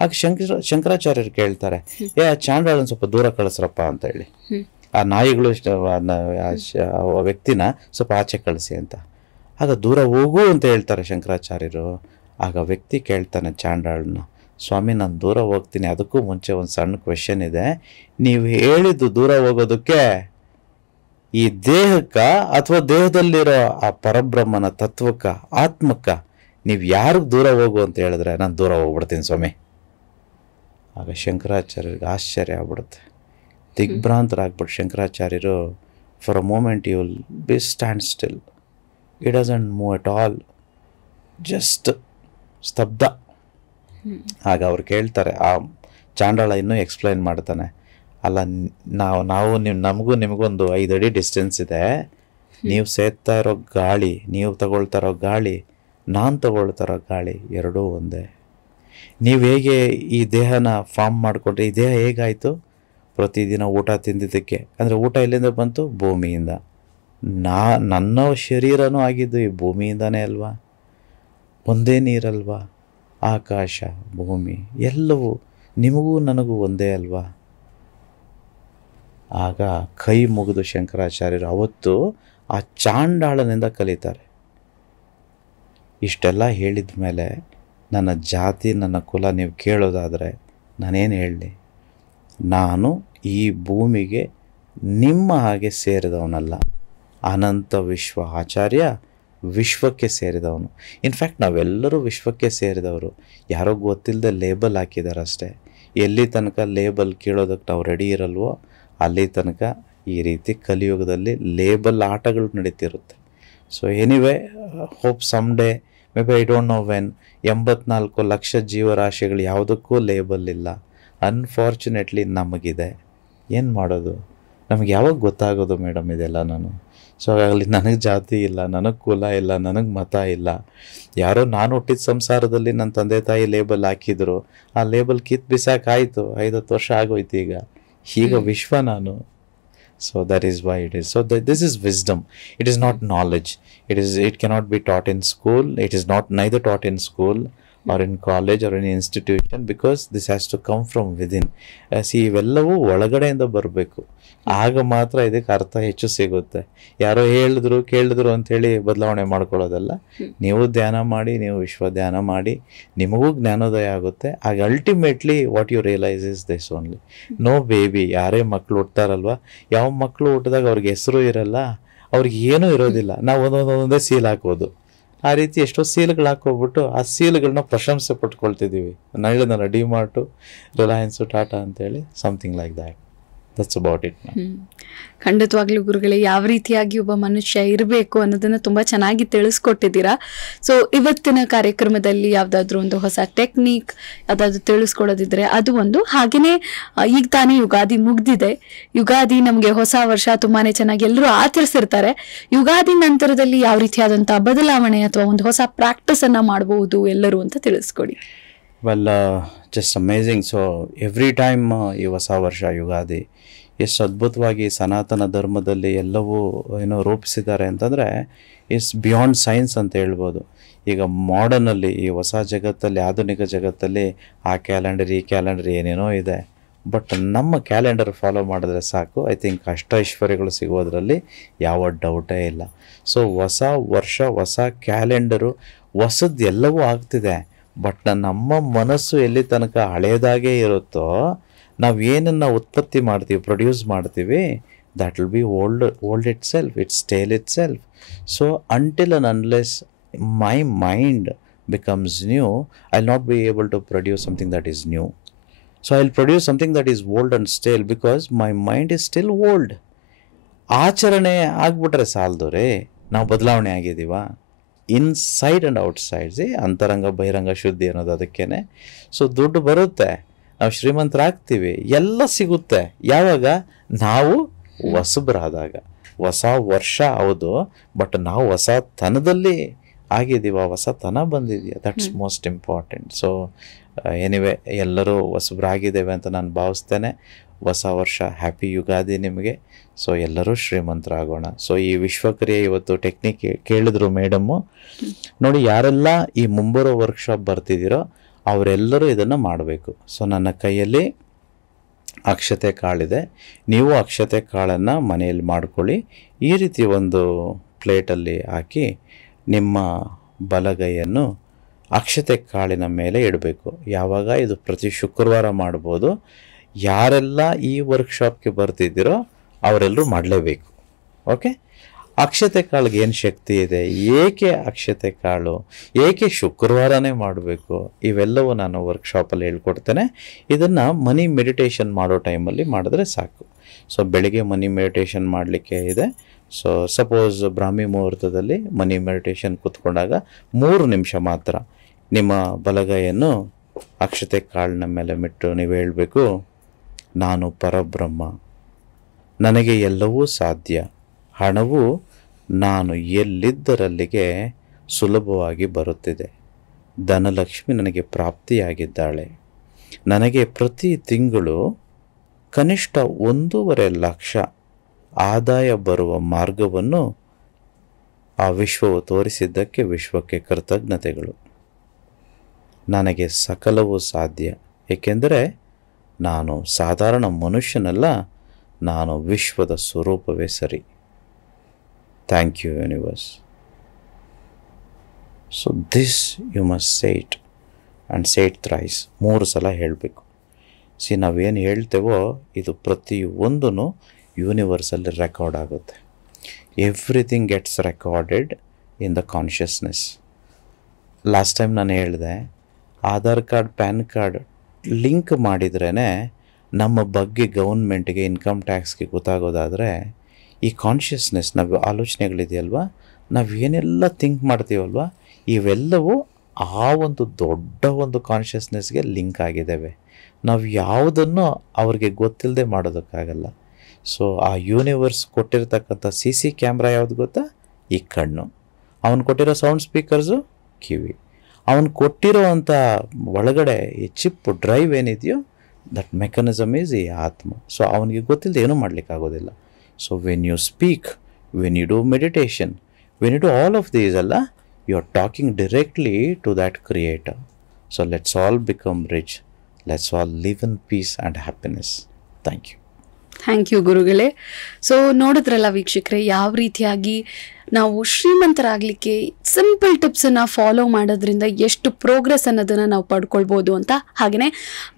ಆಗ ಶಂಕರಾಚಾರ್ಯರು ಕೇಳ್ತಾರೆ, ಆ ಚಾಂಡಾಳನ ಸ್ವಲ್ಪ ದೂರ ಕಳಿಸ್ರಪ್ಪ ಅಂತ ಹೇಳಿ, ಆ ನಾಯಿಗಳು ಆ ವ್ಯಕ್ತಿನ ಸ್ವಲ್ಪ ಆಚೆ ಕಳಿಸಿ ಅಂತ. ಆಗ ದೂರ ಹೋಗು ಅಂತ ಹೇಳ್ತಾರೆ ಶಂಕರಾಚಾರ್ಯರು. ಆಗ ವ್ಯಕ್ತಿ ಕೇಳ್ತಾನೆ ಚಾಂಡಾಳನ್ನ, ಸ್ವಾಮಿ ನಾನು ದೂರ ಹೋಗ್ತೀನಿ, ಅದಕ್ಕೂ ಮುಂಚೆ ಒಂದು ಸಣ್ಣ ಕ್ವೆಶನ್ ಇದೆ, ನೀವು ಹೇಳಿದ್ದು ದೂರ ಹೋಗೋದಕ್ಕೆ ಈ ದೇಹಕ್ಕ ಅಥವಾ ದೇಹದಲ್ಲಿರೋ ಆ ಪರಬ್ರಹ್ಮನ ತತ್ವಕ್ಕ, ಆತ್ಮಕ್ಕ, ನೀವು ಯಾರಿಗೆ ದೂರ ಹೋಗು ಅಂತ ಹೇಳಿದ್ರೆ ನಾನು ದೂರ ಹೋಗ್ಬಿಡ್ತೀನಿ ಸ್ವಾಮಿ. ಆಗ ಶಂಕರಾಚಾರ್ಯರಿಗೆ ಆಶ್ಚರ್ಯ ಆಗ್ಬಿಡುತ್ತೆ, ದಿಗ್ಭ್ರಾಂತರಾಗ್ಬಿಟ್ಟು ಶಂಕರಾಚಾರ್ಯರು, for a moment you will be stand still, it doesn't move at all, just ಸ್ತಬ್ಧ. ಆಗ ಅವ್ರು ಕೇಳ್ತಾರೆ, ಆ ಚಾಂಡಾಳ ಇನ್ನೂ ಎಕ್ಸ್ಪ್ಲೈನ್ ಮಾಡ್ತಾನೆ, ಅಲ್ಲ ನಾವು ನಮಗೂ ನಿಮಗೊಂದು 5 ಅಡಿ ಡಿಸ್ಟೆನ್ಸ್ ಇದೆ, ನೀವು ಸೇರ್ತಾ ಇರೋ ಗಾಳಿ, ನೀವು ತಗೊಳ್ತಾ ಇರೋ ಗಾಳಿ, ನಾನು ತಗೊಳ್ತಾ ಇರೋ ಗಾಳಿ ಎರಡೂ ಒಂದೇ. ನೀವು ಹೇಗೆ ಈ ದೇಹನ ಫಾರ್ಮ್ ಮಾಡಿಕೊಟ್ರೆ, ಈ ದೇಹ ಹೇಗಾಯಿತು? ಪ್ರತಿದಿನ ಊಟ ತಿಂದಿದ್ದಕ್ಕೆ. ಅಂದರೆ ಊಟ ಎಲ್ಲಿಂದ ಬಂತು? ಭೂಮಿಯಿಂದ. ನನ್ನ ಶರೀರನೂ ಆಗಿದ್ದು ಈ ಭೂಮಿಯಿಂದನೇ ಅಲ್ವಾ? ಒಂದೇ ನೀರಲ್ವಾ? ಆಕಾಶ, ಭೂಮಿ ಎಲ್ಲವೂ ನಿಮಗೂ ನನಗೂ ಒಂದೇ ಅಲ್ವಾ? ಆಗ ಕೈ ಮುಗಿದು ಶಂಕರಾಚಾರ್ಯರು ಅವತ್ತು ಆ ಚಾಂಡಾಳನಿಂದ ಕಲಿತಾರೆ. ಇಷ್ಟೆಲ್ಲ ಹೇಳಿದ ಮೇಲೆ ನನ್ನ ಜಾತಿ, ನನ್ನ ಕುಲ ನೀವು ಕೇಳೋದಾದರೆ ನಾನೇನು ಹೇಳಲಿ? ನಾನು ಈ ಭೂಮಿಗೆ ನಿಮ್ಮ ಹಾಗೆ ಸೇರಿದವನಲ್ಲ, ಅನಂತ ವಿಶ್ವ ಆಚಾರ್ಯ, ವಿಶ್ವಕ್ಕೆ ಸೇರಿದವನು. ಇನ್ಫ್ಯಾಕ್ಟ್ ನಾವೆಲ್ಲರೂ ವಿಶ್ವಕ್ಕೆ ಸೇರಿದವರು, ಯಾರೋ ಗೊತ್ತಿಲ್ಲದೆ ಲೇಬಲ್ ಹಾಕಿದ್ದಾರೆ ಅಷ್ಟೇ. ಎಲ್ಲಿ ತನಕ ಲೇಬಲ್ ಕೇಳೋದಕ್ಕೆ ನಾವು ರೆಡಿ ಇರಲ್ವೋ ಅಲ್ಲಿ ತನಕ ಈ ರೀತಿ ಕಲಿಯುಗದಲ್ಲಿ ಲೇಬಲ್ ಆಟಗಳು ನಡೀತಿರುತ್ತೆ. So anyway, hope some day, maybe I don't know when, 84 lakh ಜೀವರಾಶಿಗಳು ಯಾವುದಕ್ಕೂ ಲೇಬಲ್ ಇಲ್ಲ. ಅನ್ಫಾರ್ಚುನೇಟ್ಲಿ ನಮಗಿದೆ. ಏನು ಮಾಡೋದು? ನಮಗೆ ಯಾವಾಗ ಗೊತ್ತಾಗೋದು ಮೇಡಮ್ ಇದೆಲ್ಲ? ಸೊ ಹಾಗಾಗಿ ನನಗೆ ಜಾತಿ ಇಲ್ಲ, ನನಗೆ ಕುಲ ಇಲ್ಲ, ನನಗೆ ಮತ ಇಲ್ಲ. ಯಾರೋ ನಾನು ಹುಟ್ಟಿದ ಸಂಸಾರದಲ್ಲಿ ನನ್ನ ತಂದೆ ತಾಯಿ ಲೇಬಲ್ ಹಾಕಿದ್ರು, ಆ ಲೇಬಲ್ ಬಿಸಾಕಾಯಿತು, 5-10 ವರ್ಷ ಆಗೋಯ್ತು. ಈಗ ವಿಶ್ವ ನಾನು. So that is why it is. So this is wisdom. It is not knowledge. It cannot be taught in school. It is not neither taught in school or in college or in institution, because this has to come from within. ಇವೆಲ್ಲವೂ ಒಳಗಡೆಯಿಂದ ಬರಬೇಕು. ಆಗ ಮಾತ್ರ ಇದಕ್ಕೆ ಅರ್ಥ ಹೆಚ್ಚು ಸಿಗುತ್ತೆ. ಯಾರೋ ಕೇಳಿದ್ರು ಅಂಥೇಳಿ ಬದಲಾವಣೆ ಮಾಡ್ಕೊಳ್ಳೋದಲ್ಲ. ನೀವು ಧ್ಯಾನ ಮಾಡಿ, ನೀವು ವಿಶ್ವ ಧ್ಯಾನ ಮಾಡಿ, ನಿಮಗೂ ಜ್ಞಾನೋದಯ ಆಗುತ್ತೆ. ಆಗ ultimately what you realize is this only. No baby. ಯಾರೇ ಮಕ್ಕಳು ಹುಟ್ತಾರಲ್ವ, ಯಾವ ಮಕ್ಕಳು ಹುಟ್ಟಿದಾಗ ಅವ್ರಿಗೆ ಹೆಸರು ಇರಲ್ಲ, ಅವ್ರಿಗೆ ಏನೂ ಇರೋದಿಲ್ಲ. ನಾವು ಒಂದೊಂದೇ ಸೀಲ್ ಹಾಕೋದು. ಆ ರೀತಿ ಎಷ್ಟೋ ಸೀಲ್ಗಳು ಹಾಕೋಗ್ಬಿಟ್ಟು ಆ ಸೀಲ್ಗಳನ್ನ ಪ್ರಶಂಸೆ ಪಟ್ಕೊಳ್ತಿದ್ದೀವಿ. ನಾನು ಹೇಳಿದ್ನಲ್ಲ, ಡಿಮಾರ್ಟು, ರಿಲಯನ್ಸು, ಟಾಟಾ ಅಂತೇಳಿ, something like that. That's about it. ಖಂಡಿತವಾಗ್ಲೂ ಗುರುಗಳೇ, ಯಾವ ರೀತಿಯಾಗಿ ಒಬ್ಬ ಮನುಷ್ಯ ಇರಬೇಕು ಅನ್ನೋದನ್ನು ತುಂಬ ಚೆನ್ನಾಗಿ ತಿಳಿಸ್ಕೊಟ್ಟಿದ್ದೀರಾ. ಸೊ ಇವತ್ತಿನ ಕಾರ್ಯಕ್ರಮದಲ್ಲಿ ಯಾವುದಾದ್ರೂ ಒಂದು ಹೊಸ ಟೆಕ್ನಿಕ್ ಯಾವುದಾದ್ರೂ ತಿಳಿಸ್ಕೊಡೋದಿದ್ರೆ ಅದು ಒಂದು. ಹಾಗೆಯೇ ಈಗ ತಾನೇ ಯುಗಾದಿ ಮುಗ್ದಿದೆ. ಯುಗಾದಿ ನಮಗೆ ಹೊಸ ವರ್ಷ ತುಂಬಾ ಚೆನ್ನಾಗಿ ಎಲ್ಲರೂ ಆಚರಿಸಿರ್ತಾರೆ. ಯುಗಾದಿ ನಂತರದಲ್ಲಿ ಯಾವ ರೀತಿಯಾದಂಥ ಬದಲಾವಣೆ ಅಥವಾ ಒಂದು ಹೊಸ ಪ್ರಾಕ್ಟೀಸನ್ನು ಮಾಡಬಹುದು ಎಲ್ಲರೂ ಅಂತ ತಿಳಿಸ್ಕೊಡಿ. Well, just amazing. So every time ಈ ಹೊಸ ವರ್ಷ ಯುಗಾದಿ ಎಷ್ಟು ಅದ್ಭುತವಾಗಿ ಸನಾತನ ಧರ್ಮದಲ್ಲಿ ಎಲ್ಲವೂ ಏನೋ ರೂಪಿಸಿದ್ದಾರೆ ಅಂತಂದರೆ ಇಟ್ಸ್ ಬಿಯಾಂಡ್ ಸೈನ್ಸ್ ಅಂತ ಹೇಳ್ಬೋದು. ಈಗ ಮಾಡರ್ನಲ್ಲಿ ಈ ಹೊಸ ಜಗತ್ತಲ್ಲಿ, ಆಧುನಿಕ ಜಗತ್ತಲ್ಲಿ ಆ ಕ್ಯಾಲೆಂಡರ್ ಈ ಕ್ಯಾಲೆಂಡರ್ ಏನೇನೋ ಇದೆ. ಬಟ್ ನಮ್ಮ ಕ್ಯಾಲೆಂಡರ್ ಫಾಲೋ ಮಾಡಿದ್ರೆ ಸಾಕು, ಐ ಥಿಂಕ್ ಅಷ್ಟೈಶ್ವರ್ಯಗಳು ಸಿಗೋದ್ರಲ್ಲಿ ಯಾವ ಡೌಟೇ ಇಲ್ಲ. ಸೊ ಹೊಸ ವರ್ಷ, ಹೊಸ ಕ್ಯಾಲೆಂಡರು, ಹೊಸದ್ದು ಎಲ್ಲವೂ ಆಗ್ತಿದೆ. ಬಟ್ ನಮ್ಮ ಮನಸ್ಸು ಎಲ್ಲಿ ತನಕ ಹಳೇದಾಗೇ ಇರುತ್ತೋ, ನಾವು ಏನನ್ನು ಉತ್ಪತ್ತಿ ಮಾಡ್ತೀವಿ, ಪ್ರೊಡ್ಯೂಸ್ ಮಾಡ್ತೀವಿ, that will be old itself, it stale itself. So until and unless my mind becomes new, I will not be able to produce something that is new. So I will produce something that is old and stale because my mind is still old. ಆಚರಣೆ ಆಗ್ಬಿಟ್ರೆ ಸಾಲದು ರೀ, ನಾವು ಬದಲಾವಣೆ ಆಗಿದ್ದೀವ inside and outside. ಅಂತರಂಗ ಬಹಿರಂಗ ಶುದ್ಧಿ ಅನ್ನೋದು ಅದಕ್ಕೇನೆ. ಸೊ ದುಡ್ಡು ಬರುತ್ತೆ, ನಾವು ಶ್ರೀಮಂತರಾಗ್ತೀವಿ, ಎಲ್ಲ ಸಿಗುತ್ತೆ ಯಾವಾಗ ನಾವು ಹೊಸಬರಾದಾಗ. ಹೊಸ ವರ್ಷ ಹೌದು, ಬಟ್ ನಾವು ಹೊಸತನದಲ್ಲಿ ಆಗಿದ್ದೀವ, ಹೊಸತನ ಬಂದಿದೆಯಾ, that's most important. So anyway, ಎಲ್ಲರೂ ಹೊಸಬರಾಗಿದ್ದೇವೆ ಅಂತ ನಾನು ಭಾವಿಸ್ತೇನೆ. ಹೊಸ ವರ್ಷ, ಹ್ಯಾಪಿ ಯುಗಾದಿ ನಿಮಗೆ. ಸೊ ಎಲ್ಲರೂ ಶ್ರೀಮಂತರಾಗೋಣ. ಸೊ ಈ ವಿಶ್ವಕ್ರಿಯೆ ಇವತ್ತು ಟೆಕ್ನಿಕ್ ಕೇಳಿದ್ರು ಮೇಡಮ್ಮು. ನೋಡಿ, ಯಾರೆಲ್ಲ ಈ ಮುಂಬರೋ ವರ್ಕ್ಶಾಪ್ ಬರ್ತಿದ್ದೀರೋ ಅವರೆಲ್ಲರೂ ಇದನ್ನು ಮಾಡಬೇಕು. ಸೊ ನನ್ನ ಕೈಯಲ್ಲಿ ಅಕ್ಷತೆ ಕಾಳಿದೆ, ನೀವು ಅಕ್ಷತೆ ಕಾಳನ್ನು ಮನೆಯಲ್ಲಿ ಮಾಡ್ಕೊಳ್ಳಿ. ಈ ರೀತಿ ಒಂದು ಪ್ಲೇಟಲ್ಲಿ ಹಾಕಿ ನಿಮ್ಮ ಬಲಗೈಯನ್ನು ಅಕ್ಷತೆ ಕಾಳಿನ ಮೇಲೆ ಇಡಬೇಕು. ಯಾವಾಗ? ಇದು ಪ್ರತಿ ಶುಕ್ರವಾರ ಮಾಡ್ಬೋದು. ಯಾರೆಲ್ಲ ಈ ವರ್ಕ್ಶಾಪ್ಗೆ ಬರ್ತಿದ್ದೀರೋ ಅವರೆಲ್ಲರೂ ಮಾಡಲೇಬೇಕು. ಓಕೆ, ಅಕ್ಷತೆ ಕಾಳಿಗೆ ಏನು ಶಕ್ತಿ ಇದೆ, ಏಕೆ ಅಕ್ಷತೆ ಕಾಳು, ಏಕೆ ಶುಕ್ರವಾರನೇ ಮಾಡಬೇಕು, ಇವೆಲ್ಲವೂ ನಾನು ವರ್ಕ್ಶಾಪಲ್ಲಿ ಹೇಳ್ಕೊಡ್ತೇನೆ. ಇದನ್ನು ಮನಿ ಮೆಡಿಟೇಷನ್ ಮಾಡೋ ಟೈಮಲ್ಲಿ ಮಾಡಿದ್ರೆ ಸಾಕು. ಸೊ ಬೆಳಿಗ್ಗೆ ಮನಿ ಮೆಡಿಟೇಷನ್ ಮಾಡಲಿಕ್ಕೆ ಇದೆ. ಸೊ ಸಪೋಸ್ ಬ್ರಾಹ್ಮಿ ಮುಹೂರ್ತದಲ್ಲಿ ಮನಿ ಮೆಡಿಟೇಷನ್ ಕೂತ್ಕೊಂಡಾಗ 3 ನಿಮಿಷ ಮಾತ್ರ ನಿಮ್ಮ ಬಲಗೈಯನ್ನು ಅಕ್ಷತೆ ಕಾಳಿನ ಮೇಲೆ ಬಿಟ್ಟು ನೀವು ಹೇಳಬೇಕು, ನಾನು ಪರಬ್ರಹ್ಮ, ನನಗೆ ಎಲ್ಲವೂ ಸಾಧ್ಯ. ಹಣವು ನಾನು ಎಲ್ಲಿದ್ದರಲ್ಲಿಗೆ ಸುಲಭವಾಗಿ ಬರುತ್ತಿದೆ. ಧನಲಕ್ಷ್ಮಿ ನನಗೆ ಪ್ರಾಪ್ತಿಯಾಗಿದ್ದಾಳೆ. ನನಗೆ ಪ್ರತಿ ತಿಂಗಳು ಕನಿಷ್ಠ 1.5 ಲಕ್ಷ ಆದಾಯ ಬರುವ ಮಾರ್ಗವನ್ನು ಆ ವಿಶ್ವವು ತೋರಿಸಿದ್ದಕ್ಕೆ ವಿಶ್ವಕ್ಕೆ ಕೃತಜ್ಞತೆಗಳು. ನನಗೆ ಸಕಲವೂ ಸಾಧ್ಯ, ಏಕೆಂದರೆ ನಾನು ಸಾಧಾರಣ ಮನುಷ್ಯನಲ್ಲ, ನಾನು ವಿಶ್ವದ ಸ್ವರೂಪವೇ ಸರಿ. Thank you universe. So this you must say it and say it thrice. 3 ಸಲ ಹೇಳಬೇಕು. ನಾವೇನು ಹೇಳ್ತೇವೋ ಇದು ಪ್ರತಿಯೊಂದೂ ಯೂನಿವರ್ಸಲ್ಲಿ ರೆಕಾರ್ಡ್ ಆಗುತ್ತೆ. Everything gets recorded in the consciousness. Last time ನಾನು ಹೇಳಿದೆ, Aadhaar card, PAN card link ಮಾಡಿದ್ರೇ ನಮ್ಮ ಬಗ್ಗೆ ಗೌರ್ಮೆಂಟ್ಗೆ, ಇನ್ಕಮ್ ಟ್ಯಾಕ್ಸ್ಗೆ ಗೊತ್ತಾಗೋದಾದರೆ, ಈ ಕಾನ್ಷಿಯಸ್ನೆಸ್, ನಾವು ಆಲೋಚನೆಗಳಿದೆಯಲ್ವ, ನಾವು ಏನೆಲ್ಲ ಥಿಂಕ್ ಮಾಡ್ತೀವಲ್ವ, ಇವೆಲ್ಲವೂ ಆ ಒಂದು ದೊಡ್ಡ ಒಂದು ಕಾನ್ಷಿಯಸ್ನೆಸ್ಗೆ ಲಿಂಕ್ ಆಗಿದ್ದಾವೆ. ನಾವು ಯಾವುದನ್ನು ಅವ್ರಿಗೆ ಗೊತ್ತಿಲ್ಲದೆ ಮಾಡೋದಕ್ಕಾಗಲ್ಲ. ಸೊ ಆ ಯೂನಿವರ್ಸ್ ಕೊಟ್ಟಿರ್ತಕ್ಕಂಥ CC ಕ್ಯಾಮ್ರಾ ಯಾವುದು ಗೊತ್ತಾ? ಈ ಕಣ್ಣು. ಅವನು ಕೊಟ್ಟಿರೋ ಸೌಂಡ್ ಸ್ಪೀಕರ್ಸು ಕಿವಿ. ಅವನು ಕೊಟ್ಟಿರೋ ಅಂಥ ಒಳಗಡೆ ಈ ಚಿಪ್ ಡ್ರೈವ್ ಏನಿದೆಯೋ, ದಟ್ ಮೆಕ್ಯಾನಿಸಮ್ ಈಸ್ ಈ ಆತ್ಮ. ಸೊ ಅವನಿಗೆ ಗೊತ್ತಿಲ್ಲದೆ ಏನೂ ಮಾಡಲಿಕ್ಕಾಗೋದಿಲ್ಲ. So when you speak, when you do meditation, when you do all of these ಅಲ್ಲ, you are talking directly to that creator. So let's all become rich, let's all live in peace and happiness. Thank you. Thank you ಗುರುಗಳೇ. So ನೋಡಿದ್ರಲ್ಲ ವೀಕ್ಷಕರೇ, ಯಾವ ರೀತಿಯಾಗಿ ನಾವು ಶ್ರೀಮಂತರಾಗಲಿಕ್ಕೆ simple ಟಿಪ್ಸನ್ನು follow ಮಾಡೋದ್ರಿಂದ ಎಷ್ಟು progress ಅನ್ನೋದನ್ನು ನಾವು ಪಡ್ಕೊಳ್ಬೋದು ಅಂತ. ಹಾಗೆಯೇ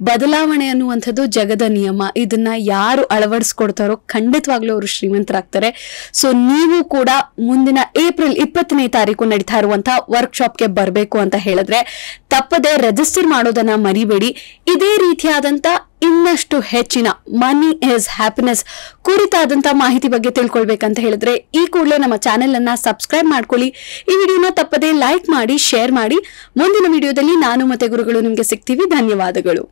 ಬದಲಾವಣೆ ಅನ್ನುವಂಥದ್ದು ಜಗದ ನಿಯಮ, ಇದನ್ನು ಯಾರು ಅಳವಡಿಸ್ಕೊಡ್ತಾರೋ ಖಂಡಿತವಾಗ್ಲೂ ಅವರು ಶ್ರೀಮಂತರಾಗ್ತಾರೆ. ಸೊ ನೀವು ಕೂಡ ಮುಂದಿನ ಏಪ್ರಿಲ್ 20ನೇ ತಾರೀಕು ನಡೀತಾ ಇರುವಂಥ ವರ್ಕ್ಶಾಪ್ಗೆ ಬರಬೇಕು ಅಂತ ಹೇಳಿದ್ರೆ ತಪ್ಪದೆ ರಿಜಿಸ್ಟರ್ ಮಾಡೋದನ್ನು ಮರಿಬೇಡಿ. ಇದೇ ರೀತಿಯಾದಂಥ ಇನ್ನಷ್ಟು ಹೆಚ್ಚಿನ ಮನಿ ಈಸ್ ಹ್ಯಾಪಿನೆಸ್ ಕುರಿತಾದಂಥ ಮಾಹಿತಿ ಬಗ್ಗೆ ತಿಳ್ಕೊಳ್ಬೇಕಂತ ಹೇಳಿದ್ರೆ ಈ ಕೂಡಲೇ ನಮ್ಮ ಚಾನೆಲ್ ಅನ್ನ ಸಬ್ಸ್ಕ್ರೈಬ್ ಮಾಡ್ಕೊಳ್ಳಿ. ಈ ವಿಡಿಯೋನ ತಪ್ಪದೆ ಲೈಕ್ ಮಾಡಿ, ಶೇರ್ ಮಾಡಿ. ಮುಂದಿನ ವಿಡಿಯೋದಲ್ಲಿ ನಾನು ಮತ್ತೆ ಗುರುಗಳು ನಿಮಗೆ ಸಿಗ್ತೀವಿ. ಧನ್ಯವಾದಗಳು.